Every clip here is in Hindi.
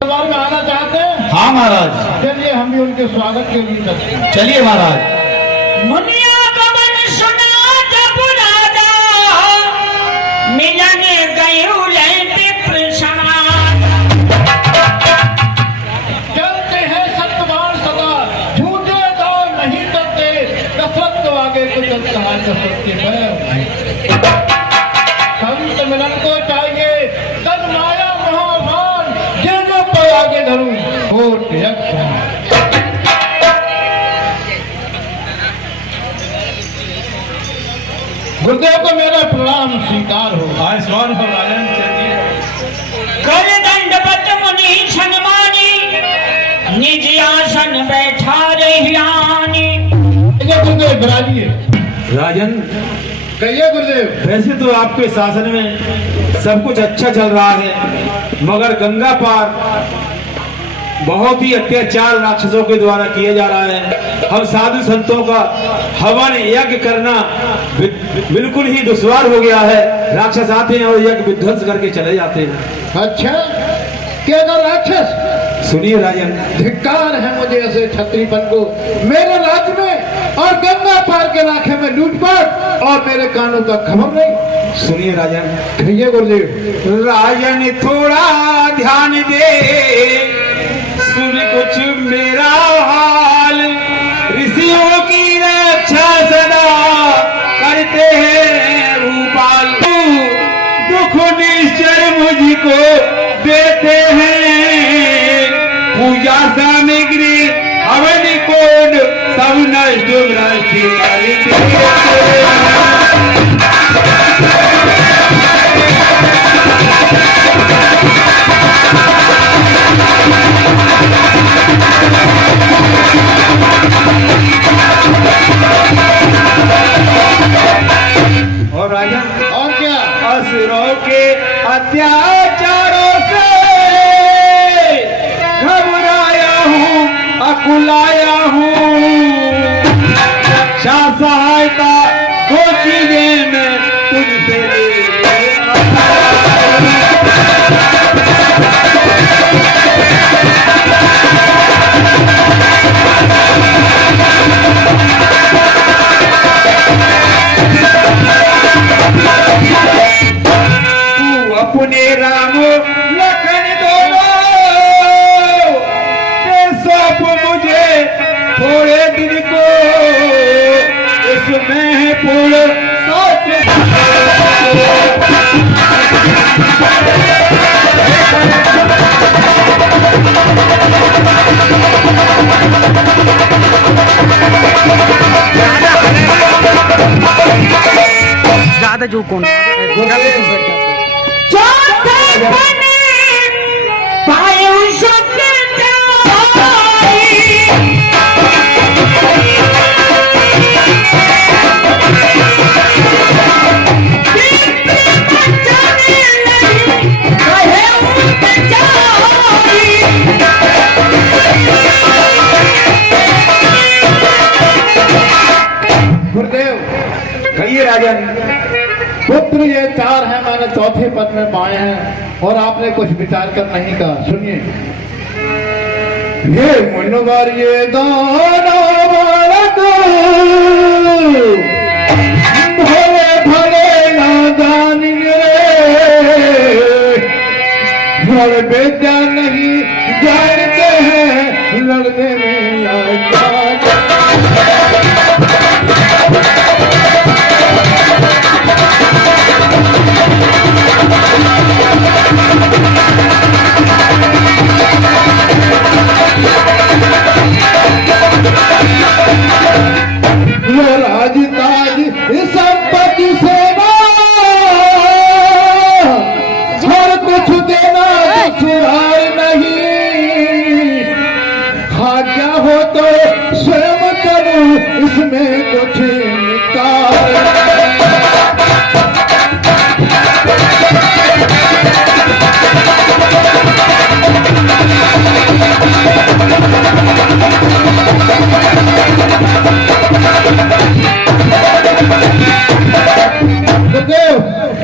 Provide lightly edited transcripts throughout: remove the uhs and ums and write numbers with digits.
दरबार में आना चाहते हैं? हाँ महाराज। चलिए हम भी उनके स्वागत के लिए चलते हैं। चलिए महाराज। मुनिया कवन सुना जब राजा मिलन गयो लेते प्रसन्ना। चलते हैं सत्यवान सदा झूठे तो नहीं करते कसरत तो आगे तो चलता है कसरत के पैर। संत मिलन को चाहिए तन माया महाभान जिन पर आगे धरूं होठ यक्ष। गुरुदेव को मेरा प्रणाम स्वीकार हो। आयुष्मान हो राजन। कर दंडवत मुनि सन्मानी निज आसन बैठा रहियानी। गुरुदेव बिराजिए। राजन कहिए गुरुदेव। वैसे तो आपके शासन में सब कुछ अच्छा चल रहा है, मगर गंगा पार बहुत ही अत्याचार राक्षसों के द्वारा किया जा रहा है। हम साधु संतों का हवन यज्ञ करना बिल्कुल ही दुश्वार हो गया है। राक्षस आते हैं और यज्ञ विध्वंस करके चले जाते हैं। अच्छा क्या कर राक्षस? सुनिए राजन, धिक्कार है मुझे ऐसे छत्रीपन को। मेरे राज्य में और गंगा पार के इलाके में लूटपाट और मेरे कानों का खबर नहीं। सुनिए राजन। कहिए गुरुदेव। राजन थोड़ा ध्यान दे, सुन कुछ मेरा हाल। ऋषियों की रक्षा सदा करते हैं रूपाल। दुख निश्चय मुझको देते हैं। पूजा सामग्री हवन कोड सब नष्ट भ्रष्ट करते और राजन और क्या? असुरों के अत्याचारों से घबराया हूँ, अकुलाया हूँ। रक्षा सहायता को चीजें मैं तुझसे अपने राम लखन दोनों सौंप मुझे थोड़े दिन को। इसमें पूर्ण ज्यादा जो कौन गुरुदेव कहिए राजन। पुत्र ये 4 हैं, मैंने चौथे पद में पाए हैं और आपने कुछ विचार कर नहीं कहा। सुनिए। ये मुनवर ये दोनों बालक भले भले नादान रे बेटा नहीं जानते हैं लड़ने में लाचार। राज ताज संपत्ति सेना हर कुछ देना दुश्वार नहीं। आज्ञा हो तो स्वयं करूं इसमें कुछ निकाल।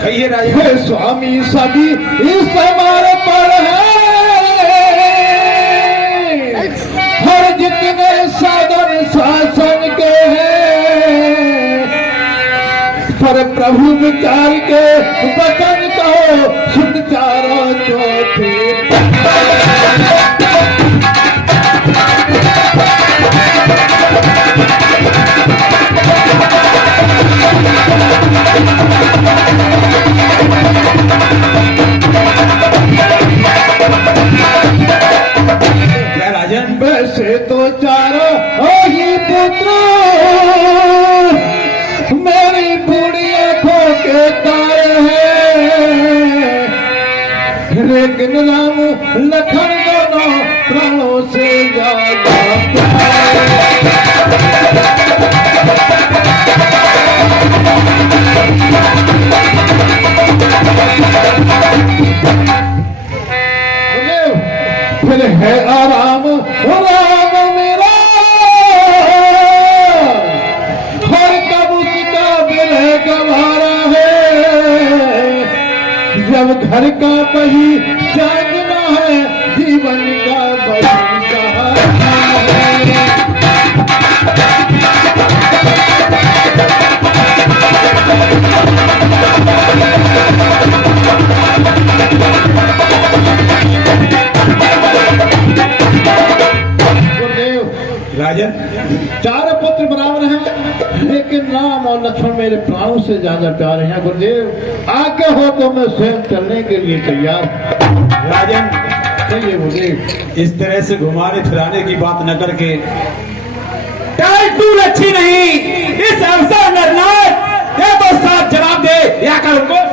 कहिए राजन। स्वामी सभी इस हमारे पर है पर प्रभु विचार के वचन कहो सुन चारों चौथे। वैसे तो चारों ही पुत्र मेरी बूढ़ी आंखों के तारे हैं, लेकिन राम लखन दोनों प्राणों से ज्यादा फिर है आराम राम मेरा, हर कब उसका दिल है गंवारा है, जब घर का बही जागना है जीवन का बही सहारा है। राजन, चारों पुत्र बराबर हैं, लेकिन राम और लक्ष्मण मेरे प्राणों से ज्यादा प्यारे हैं। गुरुदेव आज्ञा हो तो मैं स्वयं चलने के लिए तैयार। राजन चलिए गुरुदेव। इस तरह से घुमाने फिराने की बात न करके टाइटूल अच्छी नहीं, इस अवसर नरनाथ ये तो साफ जवाब दे या कर उनको।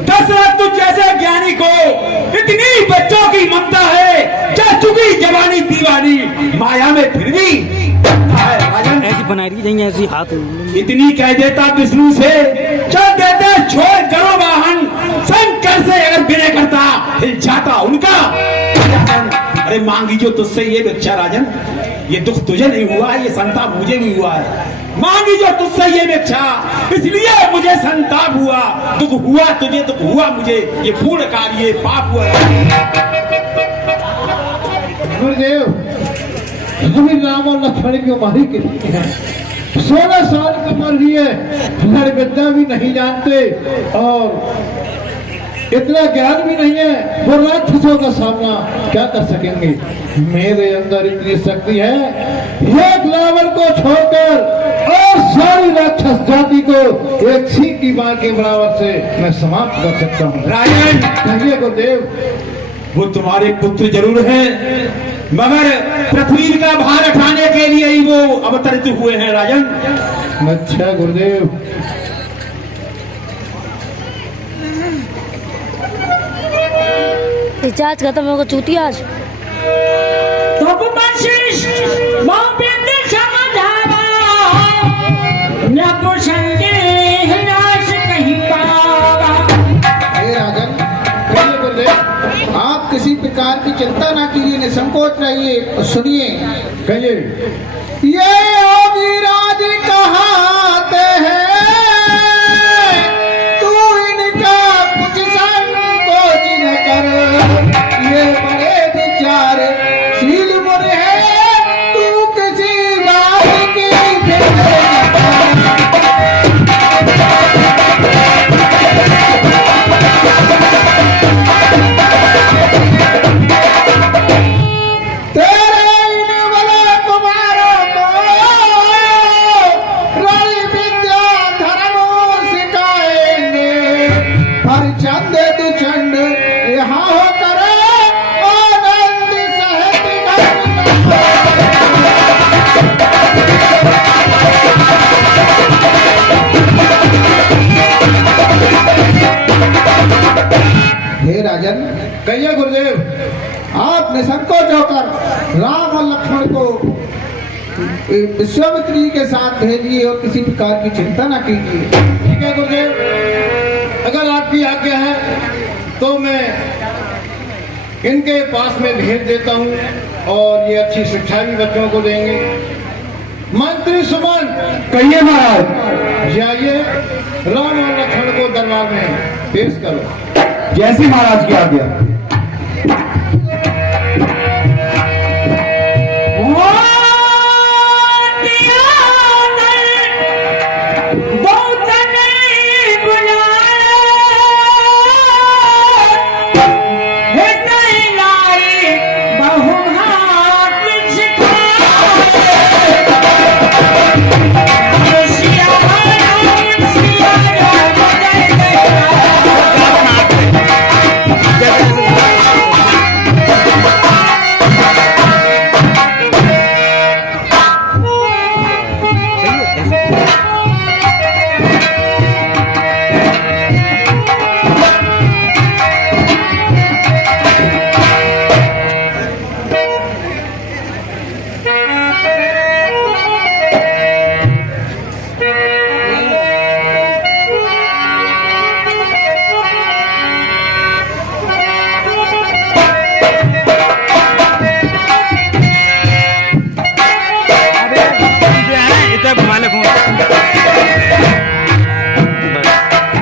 दशरथ तुझ जैसे ज्ञानी को इतनी बच्चों की ममता है, जा चुकी जवानी दीवानी माया में फिर भी राजन ऐसी बनाई रही ऐसी हाथ इतनी कह देता विष्णु से, चल देते छोड़ करो वाहन, शंकर से अगर विनय करता हिल जाता उनका। अरे मांगी जो तुझसे ये भिक्षा राजन, ये दुख तुझे नहीं हुआ, ये संताप मुझे भी हुआ है। मांगी जो तुझसे ये भिक्षा, इसलिए मुझे संताप हुआ, दुख हुआ तुझे दुख हुआ मुझे, ये पूर्ण कार्य पाप हुआ। गुरुदेव हमें राम और लक्ष्मण की उम्र ही कितनी है, 16 साल की उम्र भी है, लड़ विद्या भी नहीं जानते और इतना ज्ञान भी नहीं है, वो राक्षसों का सामना क्या कर सकेंगे। मेरे अंदर इतनी शक्ति है, एक रावण को छोड़कर और सारी राक्षस जाति को एक सिंह की बाण के बराबर से मैं समाप्त कर सकता हूँ। राजन कहिए गुरुदेव। वो तुम्हारे पुत्र जरूर हैं, मगर पृथ्वी का भार उठाने के लिए ही वो अवतरित हुए हैं राजन। अच्छा गुरुदेव। रिचार्ज खत्म होगा चूती आज। तो बख्शिश मोहब्बत समझावा, न तो संदेह नाश कहीं पावा। हे राजन, कहिए गुरुदेव, आप किसी प्रकार की चिंता ना कीजिए, निसंकोच रहिए और सुनिए। कहिए। ये अभिराज कहाते हैं, तू इनका कुछ संकोच न कर, ये बड़े विचार शील मुर है, तू किसी बात की फिक्र तेरे इन वाले कुमारों को रवि विद्या धर्म सिखाएंगे, पर चंद दुचंड यहाँ होकर आनंद सहित हे राजन, कहिए गुरुदेव। आप निसंकोच होकर राम और लक्ष्मण को विश्वामित्र जी के साथ भेजिए और किसी प्रकार की चिंता न कीजिए। ठीक है गुरुदेव, अगर आपकी आज्ञा है तो मैं इनके पास में भेज देता हूँ और ये अच्छी शिक्षा भी बच्चों को देंगे। मंत्री सुमन, कहिए महाराज। जाइए राम और लक्ष्मण को दरबार में पेश करो। जैसी महाराज की आज्ञा।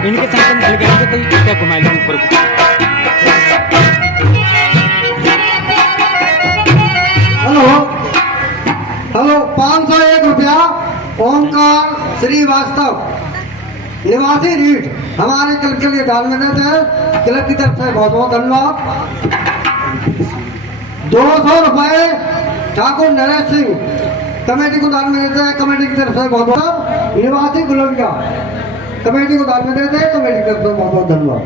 इनके साथ चल गए तो इसका घुमा लो ऊपर को। हेलो हेलो, 501 रुपया ओमकार श्रीवास्तव निवासी रीट हमारे क्लब के लिए दान में देते हैं। क्लब की तरफ से बहुत बहुत धन्यवाद। 200 रुपए ठाकुर नरेश सिंह कमेटी को दान में देते हैं। कमेटी की तरफ से बहुत बहुत निवासी गुलबिया कमेटी को दान में देते हैं। कमेटी की तरफ से बहुत बहुत धन्यवाद।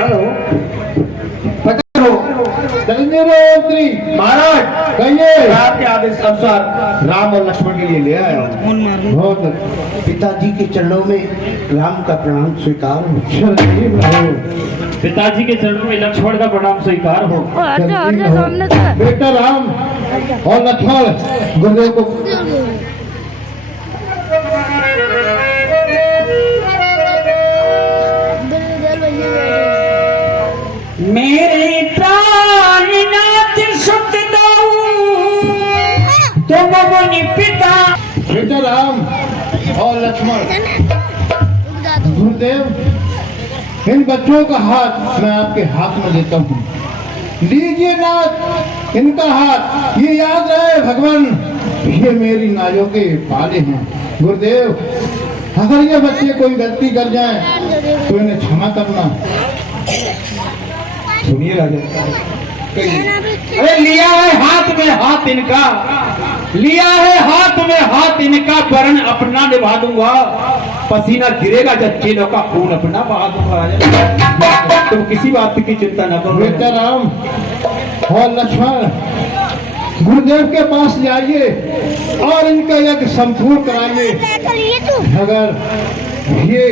हेलो मंत्री महाराज, कहिए। आपके आदेश के अनुसार राम और लक्ष्मण के लिए ले आया हूँ। बहुत पिताजी के चरणों में राम का प्रणाम स्वीकार हो। पिताजी के चरणों में लक्ष्मण का प्रणाम स्वीकार हो। सामने से बेटा राम और लक्ष्मण गुरुदेव को मेरे प्राणनाथ सुख दो तुम मुनि पिता। बेटा राम और लक्ष्मण गुरुदेव, इन बच्चों का हाथ मैं आपके हाथ में देता हूँ। लीजिए नाथ इनका हाथ। ये याद रहे भगवान, ये मेरी नाजों के पाले हैं। गुरुदेव, अगर ये बच्चे कोई गलती कर जाएं तो इन्हें क्षमा करना। सुनिए राजा, अरे लिया है हाथ में हाथ इनका, लिया है हाथ में हाथ इनका, वरण अपना निभा दूंगा। पसीना गिरेगा जब चेलों का खून अपना बहा दूंगा। राजा, तुम किसी बात की चिंता न करो। बेटा राम और लक्ष्मण गुरुदेव के पास जाइए और इनका यज्ञ संपूर्ण कराइए। अगर ये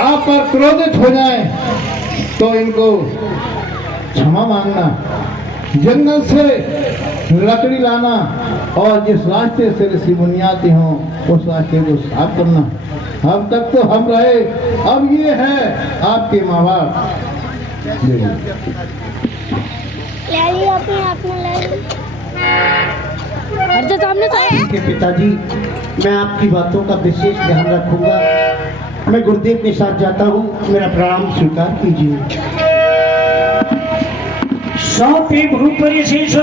आप पर क्रोधित हो जाए तो इनको क्षमा मांगना। जंगल से लकड़ी लाना और जिस रास्ते से ऋषि मुनि आते हों उस रास्ते को साफ करना। अब तक तो हम रहे, अब ये है आपके माँ बाप। सामने से के पिताजी, मैं आपकी बातों का विशेष ध्यान रखूंगा। मैं गुरुदेव के साथ जाता हूँ। मेरा प्रणाम स्वीकार कीजिए। सौंपे भूपरि शीश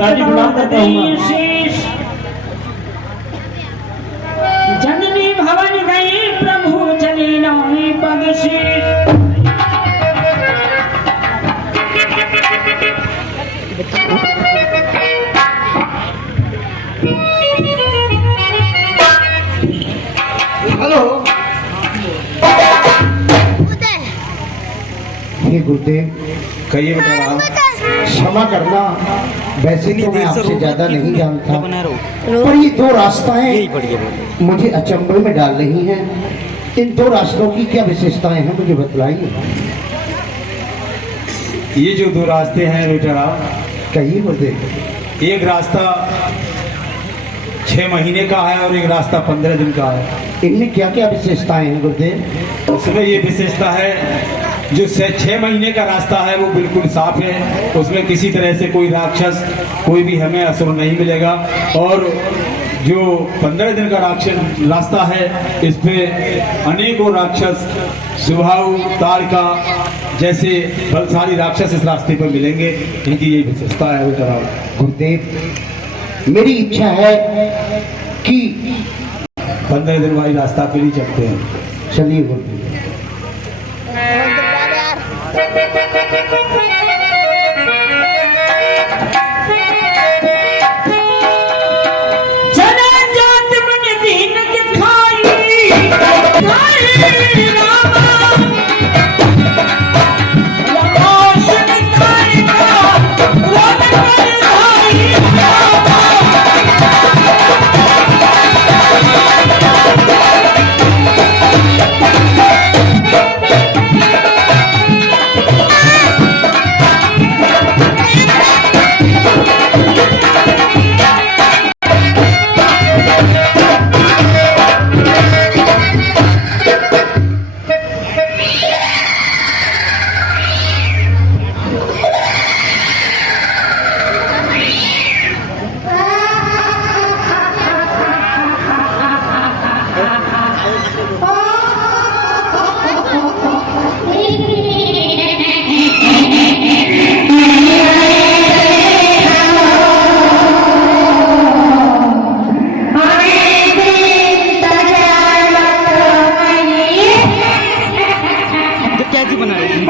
जननी भवन गई प्रभु चली नाई पद शीश। हेलो, हे गुरुदेव, कहिए बेटा राम। क्षमा करना, वैसे तो मैं आपसे ज्यादा नहीं जानता, पर ये दो रास्ताएं मुझे अचंभे में डाल रही हैं। इन दो रास्तों की क्या विशेषताएं हैं, मुझे बतलाइए। ये जो दो रास्ते हैं बेटा राम, कहिए गुरुदेव। एक रास्ता 6 महीने का है और एक रास्ता 15 दिन का है। इनमें क्या क्या विशेषताएं हैं गुरुदेव? उसमें ये विशेषता है जो 6 महीने का रास्ता है वो बिल्कुल साफ है, उसमें किसी तरह से कोई राक्षस कोई भी हमें असर नहीं मिलेगा। और जो 15 दिन का रास्ता है इस पे अनेकों राक्षस सुभाव ताड़का जैसे बलशाली राक्षस इस रास्ते पर मिलेंगे। इनकी ये विशेषता है। गुरुदेव मेरी इच्छा है कि 15 दिन वाली रास्ता पे नहीं चलते हैं। चलिए गुरुदेव। चला जात मन दीन दिखाई खाई रामा लकोश निकाई का रोन कर भाई रामा तो कैसी बना रही थी?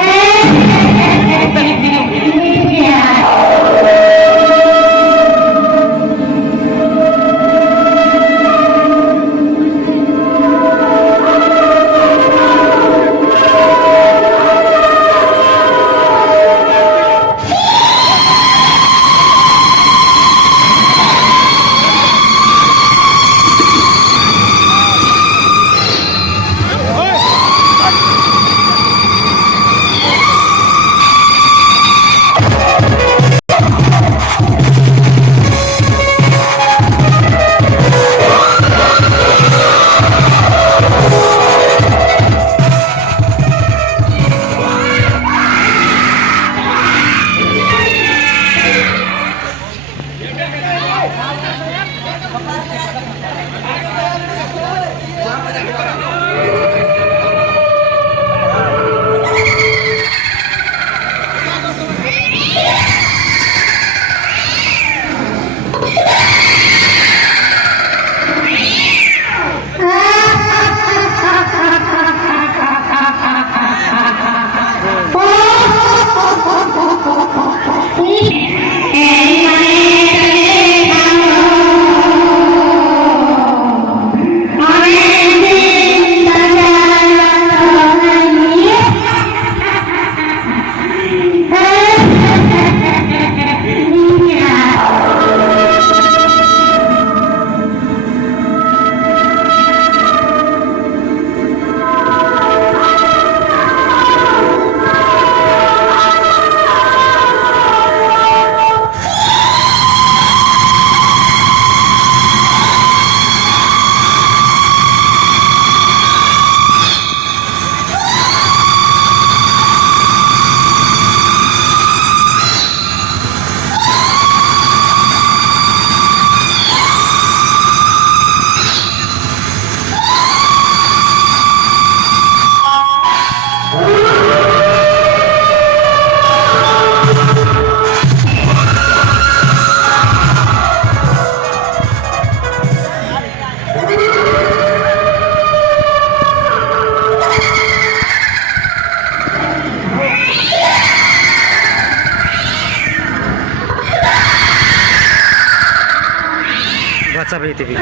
सब रही थी।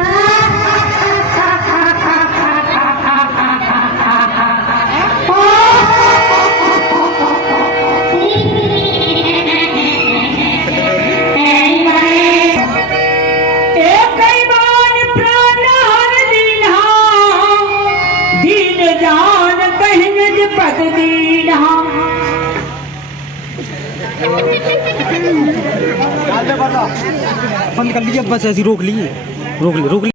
बंद कर लीजिए बस, ऐसी रोक ली।